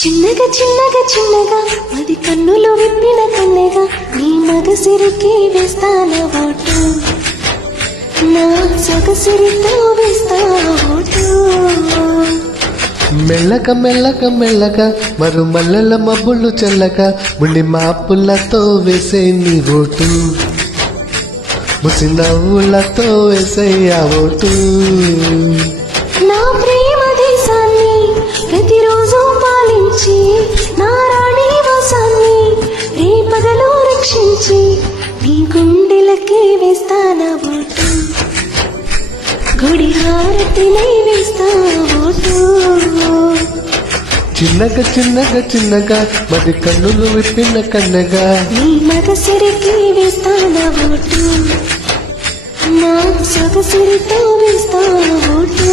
చిన్నగా చిన్నగా చిన్నగా అది కన్నులు విప్పిన కన్నెగా నీ మగసిరికి వేస్తాన ఓటు, నా సొగసిరితో వేస్తాన ఓటు. మెల్లక మెల్లక మెల్లక మరు మల్లెల మబ్బులు చల్లక ముండి మాపులతో వేసే నీ ఓటు, ముసి నవ్వులతో వేసే ఆ ఓటు. నా ప్రేమ దేశాన్ని ప్రతిరోజు పాలించి నా రాణి వాసాన్ని రేపగలు రక్షించి నీ గుండెలకే వేస్తాన ఓటు, గుడి హారతిని వేస్తాన ఓటు. చిన్నగా చిన్నగా చిన్నగా మరి కన్నులు విప్పిన కన్నెగా నీ మగసిరికి వేస్తాన ఓటు, నా సొగసిరితో వేస్తాన ఓటు.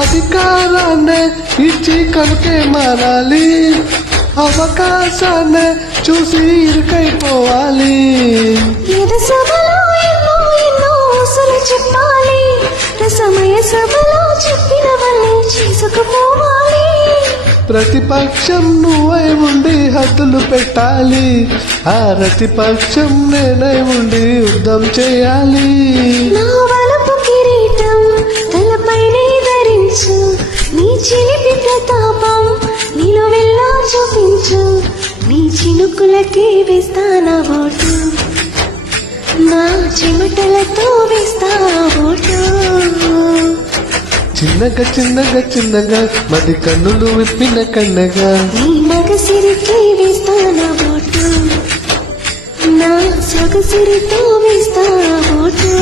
అధికారాన్ని ఇచ్చి కనుకే మారాలి, అవకాశాన్ని చూసి ఇరుకైపోవాలి. చెప్పాలి రసమయ సభలో చెప్పినవన్నీ చేసుకుపోవాలి. ప్రతిపక్షం నువ్వై ఉండి హద్దులు పెట్టాలి, ఆ ప్రతిపక్షం నేనై ఉండి యుద్ధం చేయాలి. నా వలపు కిరీటం తలపైనే ధరించు, నీ చిలిపి ప్రతాపం నేను వెళ్ళా చూపించు, నీ చినుకులకే వేస్తాన ఓటు, నా చెమటలతో వేస్తాన ఓటు. చిన్నగా చిన్నగా చిన్నగా మది కన్నులు విప్పిన కన్నెగా నీ మగసిరికి వేస్తాన ఓటు, నా సొగసిరితో వేస్తాన ఓటు.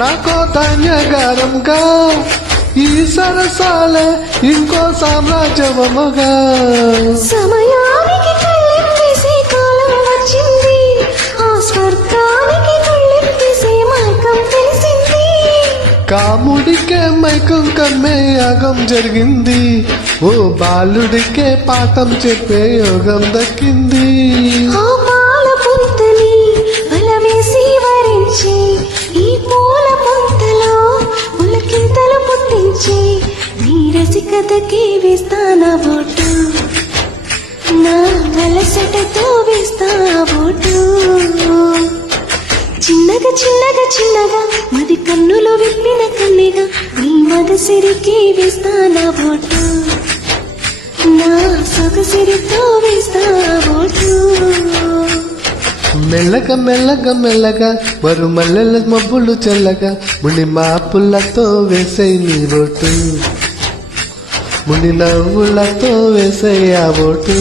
నాకో ధాన్యగారంగా ఈ సరసాలే ఇంకో సామ్రాజ్యమగా. సమయానికి కళ్ళెత్తేసే కాలం వచ్చింది, ఆ స్వర్గానికి కళ్ళెత్తేసే మార్గం తెలిసింది. కాముడికే మైకం కమ్మే యాగం జరిగింది, ఓ బాలుడికే పాఠం చెప్పే యోగం దక్కింది. ఆ పాల పుంతని బలవేసి వరించి ఈ పూల పుంతలో పులకింతలు పుట్టించి నీ రసికతకి వేస్తాన ఓటు, నా వలసటతో వేస్తాన ఓటు. చిన్నగా చిన్నగా చిన్నగా మది కన్నులు విప్పిన కన్నెగా నీ మగసిరికి వేస్తాన ఓటు, నా సొగసిరితో వేస్తాన ఓటు. మెల్లగా మెల్లగా మెల్లగా మరు మల్లెల మబ్బులు చల్లగా ముని మాపులతో వేసే నీ ఓటు, ముని నవ్వులతో వేసే ఆ ఓటు.